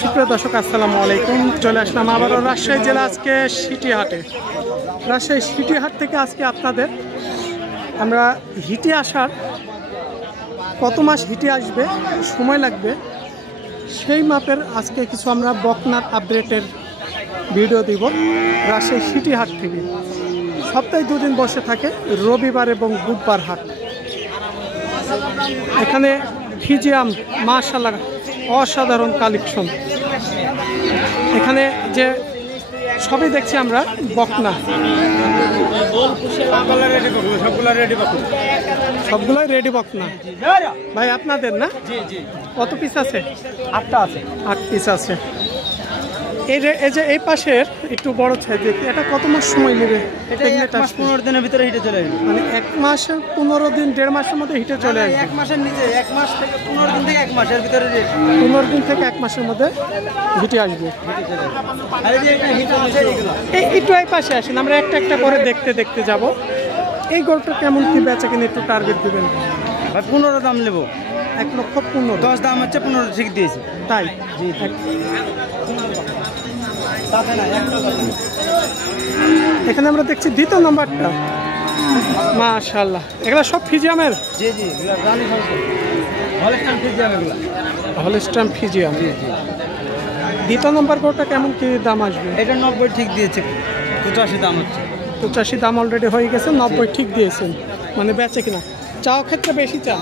সুপ্রিয় দর্শক, আসসালামু আলাইকুম। চলে আসলাম আবারও রাজশাহী জেলা, আজকে সিটিহাটে। রাজশাহী সিটিহাট থেকে আজকে আপনাদের আমরা হিটে আসার, কত মাস হিটে আসবে, সময় লাগবে, সেই মাপের আজকে কিছু আমরা বকনার আপডেটের ভিডিও দিব রাজশাহী সিটিহাট থেকে। সপ্তাহে দুদিন বসে থাকে, রবিবার এবং বুধবার হাট। এখানে ফিজিয়াম মাশাআল্লাহ অসাধারণ কালেকশন। এখানে যে সবই দেখছি আমরা বকনা, সবগুলোই রেডি বকনা। ভাই আপনাদের না? কত পিস আছে? 8টা আছে। 8 পিস আছে। এই যে এই পাশের একটু বড় সাইজ, এটা কত মাস সময় নেবে? এটা 1 মাস 15 দিনের ভিতরে হিটে চলে আসবে। মানে 1 মাস 15 দিন, 1.5 মাসের মধ্যে হিটে চলে আসবে। 1 মাসের নিচে, 1 মাস থেকে 15 দিন থেকে 1 মাসের ভিতরে 15 দিন থেকে 1 মাসের মধ্যে হিটে আসবে। আর এই যে একটা হিট আছে এগুলো। একটু এই পাশে আসেন, আমরা একটা একটা করে দেখতে যাব। এই গরুটা কেমন কি বেচা কিনে একটু টার্গেট দিবেন? ভাই 15 দাম নেব। 1,15,000। 10 দাম হচ্ছে 15 ঠিক দিয়েছি। তাই? জি জি। তাতে না একটা কথা। এখানে আমরা দেখছি দ্বিতীয় নাম্বারটা, মাশাআল্লাহ। এগুলা সব ফিজিয়ামের? জি জি, এগুলা রানী সংখ্যা। হলস্টাইন ফিজিয়াম এগুলা। হলস্টাইন ফিজিয়াম। জি জি। দ্বিতীয় নাম্বার গরুটা কেমন কি দাম আসবে? এটা 90 ঠিক দিয়েছে, 85 দাম হচ্ছে। 85 দাম অলরেডি হয়ে গেছে, 90 ঠিক দিয়েছেন। মানে বেচে কিনা চাও ক্ষেত্রে বেশি চান?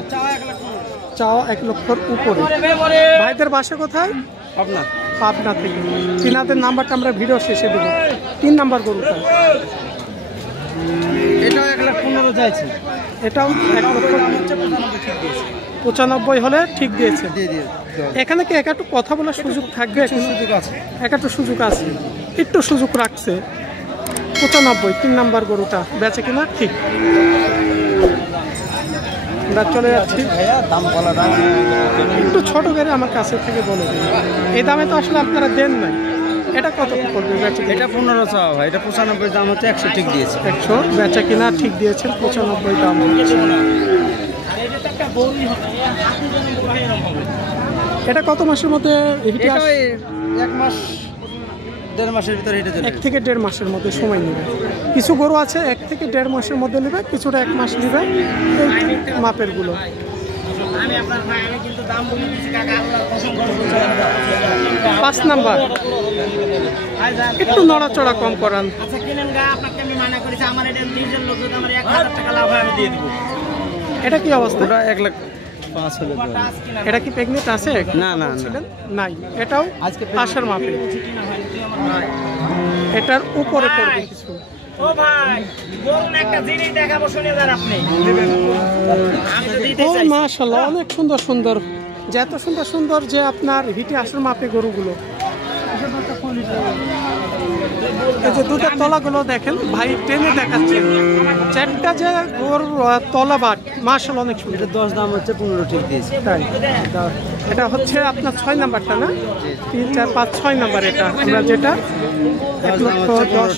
চাও 1 লক্ষর উপরে। ভাইদের বাসা কোথায়? আপনার পাবনা থেকে। তিনাদের নাম্বারটা আমরা ভিডিও শেষে দেব। 3 নাম্বার গরুটা, এটাও 1,15,000 চাইছি। এটাও 1 লক্ষ 95 হলে ঠিক দিয়েছে। এখানে কি একটু কথা বলার সুযোগ থাকবে? সুযোগ আছে, একটু সুযোগ আছে, একটু সুযোগ রাখছে। 95 3 নাম্বার গরুটা বেচে কিনা ঠিক। আমরা চলে যাচ্ছি। দাম বলা দাম একটু ছোট করে আমার কাছে থেকে বলে দিন। এই দামে তো আসলে আপনারা দেন নাই। এটা কত পড়বে বেচে? এটা 15 চাওয়া ভাই, এটা 95 দাম হচ্ছে, 100 ঠিক দিয়েছে। 100 বেচা কিনা ঠিক দিয়েছেন, 95 দাম হচ্ছে। এটা কত মাসের মধ্যে হিটে আসবে? 1 মাস 1.5 মাসের ভিতরে হিটে চলে 1 থেকে 1.5 মাসের মধ্যে সময় নেবে। কিছু গরু আছে 1 থেকে 1.5 মাসের মধ্যে নেবে, কিছুটা 1 মাস নেবে। এই মাপের গুলো আমি আপনার ভাই, আমি কিন্তু দাম বলে দিয়েছি কাকা, আল্লাহর কসম করে বলছি। 5 নাম্বার একটু নড়াচড়া কম করান। আচ্ছা কিনেন গা, আপনাকে আমি মানা করেছি, আমার এটা নিজের লোক, যদি আমার 1000 টাকা লাভ হয় আমি দিয়ে দেব। এটা কি অবস্থা? ওটা 1,05,000 হলো। এটা কি প্রেগনেন্ট আছে? না না নাই। এটাও আজকে পাশের মাপে, এটার উপরে পড়বে কিছু। ও ভাই, বলুন একটা জিনিস দেখাবো, শুনে যান আপনি। আমি তো দিতে ও চাই। মাশাআল্লাহ, অনেক সুন্দর সুন্দর, যে এত সুন্দর সুন্দর যে আপনার হিটে আসার মাপে গরুগুলো। এই যে দুধের তলাগুলো দেখেন ভাই, টেনে দেখাচ্ছেন। 4টা যে গরুর তলা বাট, মাশাআল্লাহ অনেক সুন্দর। 10 দাম হচ্ছে, 15 ঠিক দিয়েছে। তাই? এটা হচ্ছে আপনার 6 নাম্বারটা না? 3 4 5 6 নাম্বার। এটা আমরা যেটা 1,10,000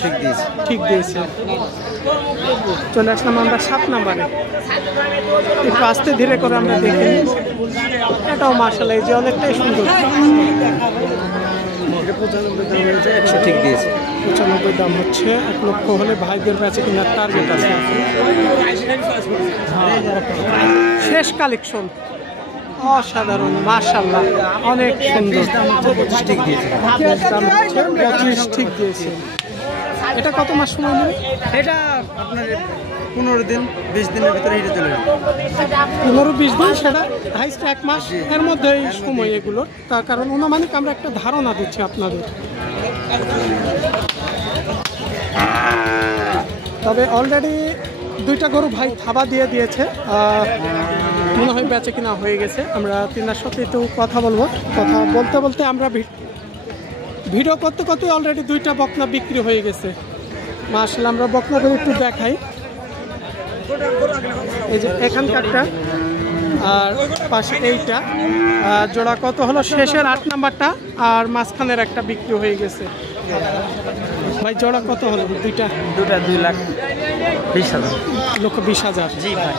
ঠিক দিয়েছে। চলে আসলাম আমরা 7 নাম্বারে। একটু আস্তে ধীরে করে আমরা দেখে নিই। এটাও মাশাআল্লাহ, এই যে অনেকটাই সুন্দর। 95 দাম হচ্ছে, 100 ঠিক দিয়েছে। 95 দাম হচ্ছে। 1 লক্ষ হলে ভাইদের কাছে কিনার টার্গেট আছে। শেষ কালেকশন, অসাধারণ মাশাআল্লাহ, অনেক সুন্দর। দাম হচ্ছে 25 ঠিক দিয়েছে। দাম হচ্ছে 25 ঠিক দিয়েছে। এটা কত মাস সময় নেবে? এটা আপনার 15 দিন 20 দিনের ভিতরে হিটে চলে যাবে। 15-20 দিন, সেটা হাইস্ট 1 মাস এর মধ্যেই সময় এগুলোর। তার কারণ অনুমানিক আমরা একটা ধারণা দিচ্ছি আপনাদের। তবে অলরেডি 2টা গরু ভাই থাবা দিয়ে দিয়েছে, মনে হয় বেচে কিনা হয়ে গেছে। আমরা তিনার সাথে একটু কথা বলবো। কথা বলতে বলতে আমরা ভিডিও করতে করতে অলরেডি 2টা বকনা বিক্রি হয়ে গেছে। মাশাআল্লাহ, আমরা বকনাগুলো একটু দেখাই। এই যে এখানকারটা আর পাশে এইটা জোড়া কত হলো? শেষের 8 নাম্বারটা আর মাঝখানের একটা বিক্রি হয়ে গেছে। ভাই জোড়া কত হলো? দুইটা 2,20,000। 2,20,000। জি ভাই,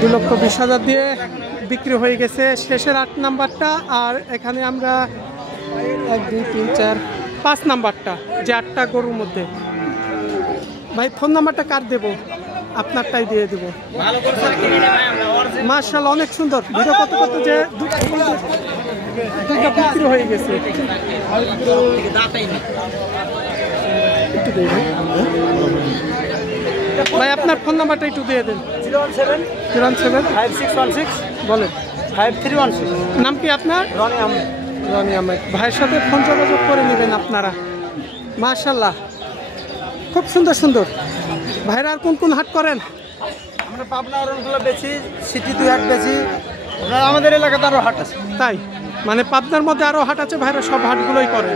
2,20,000 দিয়ে বিক্রি হয়ে গেছে, শেষের 8 নাম্বারটা। আর এখানে আমরা 1 2 3 4 5 নাম্বারটা, যে 8টা গরুর মধ্যে। ভাই ফোন নাম্বারটা কার দেবো? আপনারটাই দিয়ে দেবো। ভালো করে স্যার কিনে নেন ভাই আমরা অরিজিনাল মার্শাল্লাহ অনেক সুন্দর। ভিডিও কত কত যে দুটো বিক্রি হয়ে গেছে। থেকে দাঁতাই না। একটু দেই ভাই। ভাই আপনার ফোন নাম্বারটা একটু দিয়ে দেন। 017 017 5616 বলেন। 5316। নাম কি আপনার? রনি আহমেদ। রনি আহমেদ ভাইয়ের সাথে ফোন যোগাযোগ করে নেবেন আপনারা। মার্শাল্লাহ খুব সুন্দর সুন্দর। ভাইরা আর কোন কোন হাট করেন? আমরা পাবনা অরণগুলো বেশি, সিটি 2 হাট বেশি। আমাদের এলাকাতে আরো হাট আছে। তাই মানে পাবনার মধ্যে আরও হাট আছে, ভাইরা সব হাটগুলোই করে।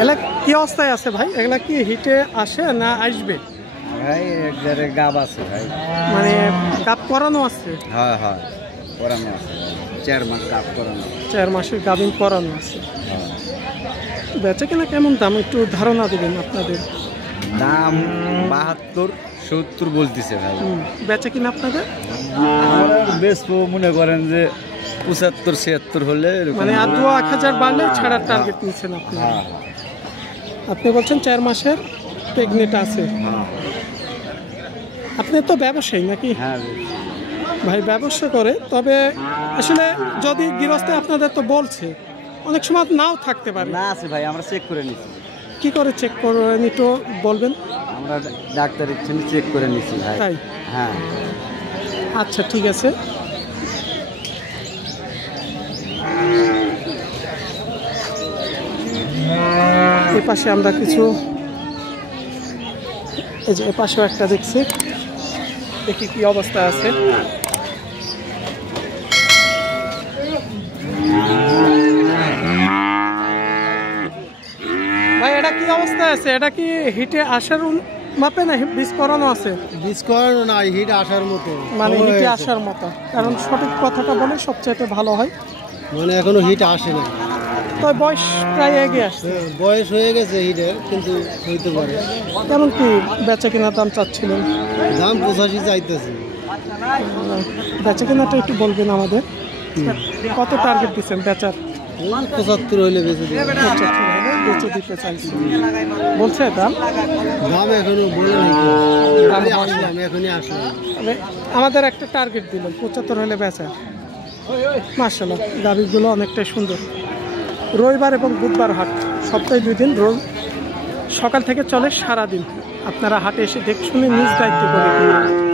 এগুলা কি অবস্থায় আছে ভাই? এগুলা কি হিটে আসে না আসবে? ভাই একবারে গাব আছে ভাই। মানে গাপ করানো আছে? হ্যাঁ হ্যাঁ করানো আছে, 4 মাস গাব করানো। 4 মাসের গাভিন করানো আছে। হ্যাঁ। বেচে কিনা কেমন দাম একটু ধারণা দেবেন আপনাদের? দাম 72-70 বলতেছে ভাই। বেচে কিনা আপনাদের? বেশ মনে করেন যে 75-76 হলে এরকম। মানে আর 2-1000 বাড়লে ছাড়ার টার্গেট নিচ্ছেন আপনি? হ্যাঁ আপনি বলছেন 4 মাসের প্রেগনেন্ট আছে। হ্যাঁ আপনি তো ব্যবসায়ী নাকি? হ্যাঁ ভাই ব্যবসা করে, তবে আসলে যদি গৃহস্থ আপনাদের তো বলছে অনেক সময় নাও থাকতে পারে। না আছে ভাই, আমরা চেক করে নিছি। কি করে চেক করেন একটু বলবেন? আমরা ডাক্তারের জন্য চেক করে নিছি ভাই। তাই? হ্যাঁ আচ্ছা ঠিক আছে। এই পাশে আমরা কিছু, এই যে এ পাশেও একটা দেখছি, দেখি কি অবস্থা আছে। ভাই এটা কি অবস্থা আছে? এটা কি হিটে আসার মাপে না বীজ করানো আছে? বীজ করানো নাই, হিট আসার মতো। মানে হিটে আসার মতো, কারণ সঠিক কথাটা বলে সবচাইতে ভালো হয়। মানে এখনো হিট আসে না। তো বয়স প্রায় এগিয়ে আসছে। বয়স হয়ে গেছে হিটের, কিন্তু হইতে পারে। কেমন কি বেচা কেনার দাম চাচ্ছিলেন? দাম 85 চাইতেছে। বেচা কেনাটা একটু বলবেন আমাদের। কত টার্গেট দিচ্ছেন বেচার? 75 হইলে বেঁচে দেবে। 75 হলে বেচে দিতে চাইছি। বলছে দাম? দাম এখনো বলে নাই কেউ। দাম আমি বলেনি। আসলাম, এখনই আসলাম। তবে আমাদের একটা টার্গেট দিলেন 75 হলে বেচা। মার্শাল্লাহ গাড়িগুলো অনেকটাই সুন্দর। রবিবার এবং বুধবার হাট, সপ্তাহে 2 দিন, সকাল থেকে চলে সারাদিন। আপনারা হাটে এসে দেখে শুনে নিজ দায়িত্ব করে কিনবেন।